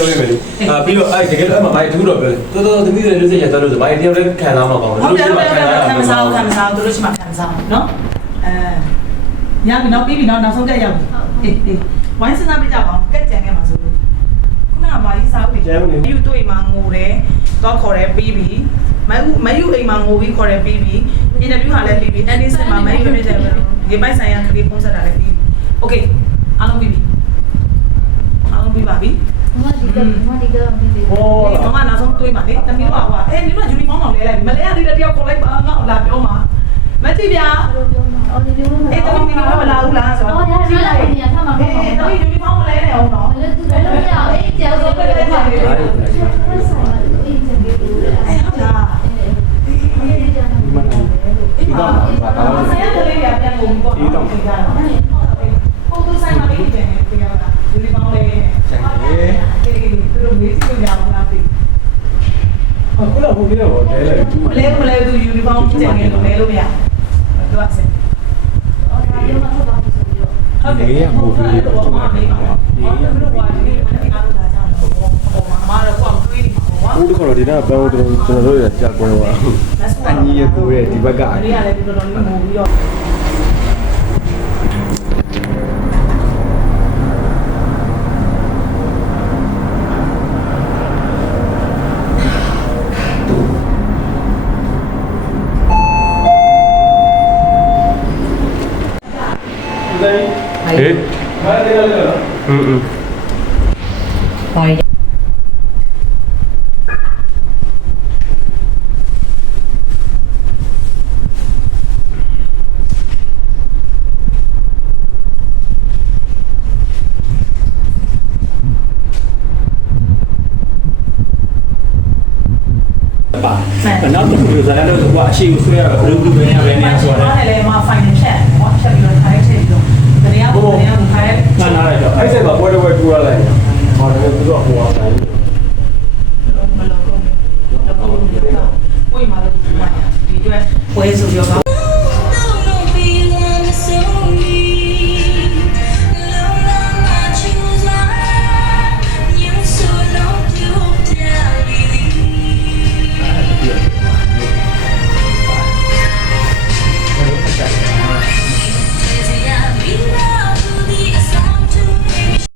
ပြောရမယ်လေပြီးတော့အဲ့တကယ်တော့အဲ့မှာမိုက်တူတော့ပြောတယ်တော်သမီးတွေလို့စိတ်ရတော့လို့မိုက်တယောက်လည်းခံစားမှာကောင်းတယ် ဟုတ်တယ်ဟုတ်တယ်ခံမစားသူတို့ရှိမှခံစားနော်ညပြီနော်ပြီးပြီနော်နောက်ဆုံးကြက်ရောက်ပြီအေးဝိုင်းစနာပြကြပါအောင်ကက်ကြံခဲ့မှာဆိုလို့ခုနကမာကြီးစားပြီယူတွေ့မှာငိုတယ်တော့ခေါ်တယ်ပြီးပြီမယူအိမ်မှာငိုပြီးခေါ်တယ်ပြီးပြီအင်တာဗျူးဟာလည်းပြီးပြီအန်ဒီစင်မှာမယူပြတယ်ရေပိုက်ဆိုင်ရာကလေးပုံစံတာလည်းပြီးပြီโอเคအားလုံးပြီးပြီအားလုံးပြီးပါပြီမဒီကပြီးပြီဟောမမနောက်ဆုံးတွေးပါလေတမီးတို့ကဟိုနင်တို့ယူနီဖောင်းအောင်လဲလိုက်ပြီမလဲရသေးတဲ့တယောက်ခေါ်လိုက်ပါငါ့လာပြောမှာမကြည့်ဗျာအဲ့တမီးဒီမှာမလာဘူးလားဆိုတော့ကြည့်လိုက်နေရထားမှာမဟုတ်ဘူး တမီးယူနီဖောင်းမလဲနဲ့အောင်နော် လည်းသူလည်းမရအောင်အေးကြောက်တော့ပဲထားတယ်အေးချင်ပြီးဘူးအဲ့ဟုတ်လားဒီတော့ဆရာကလေးကပြန်ကုန်ပေါ့ဒီတော့ပြန်လာပုံသူဆိုင်မှာလေးပြန်နေပြောတာယူနီဖောင်းလေးဆိုင်လေသူတို့မေးစီကြအောင်လားပြီခုနကဟိုလေးတော့လဲလိုက်မလဲသူယူနီဖောင်းပြန်နေလို့လဲလို့မရသူကဆက်ဟုတ်တယ်လေးကဟိုလေးတော့ကျွန်တော်ပြောတာဒီလိုပါဒီမနေ့ကတော့လာကြတော့ဟိုမှာတော့ကိုအောင်တွေးနေမှာပေါ့ ဦးတခေါ်တော့ဒီတော့ပြောကျွန်တော်တို့ရကြာကွဲသွားအညီရကိုရဲ့ဒီဘက်က ဒီကလည်းဒီလိုလိုမျိုးပြီးတော့ဟေးဘာလဲလဲဟိုင်းပါနောက်တစ်ခုဇာတ်တော့ကအရှိကိုဆွဲရတော့ဘယ်လိုပဲရပဲနေဆိုတော့လည်းလည်းမ final check ဟောချက်ပြီးတော့ထိုင်ချက်ပြီးတော့တရားပုံတရားကိုခိုင်းမှန်လာလိုက်တော့အဲ့ဆက်မှာပွဲတော့ပွဲထူရလိုက်ဟောတယ်သူတို့ဟိုအောင်တိုင်းမလို့ကိုယ်မှာလို့ဒီအတွက်ပွဲဆိုရော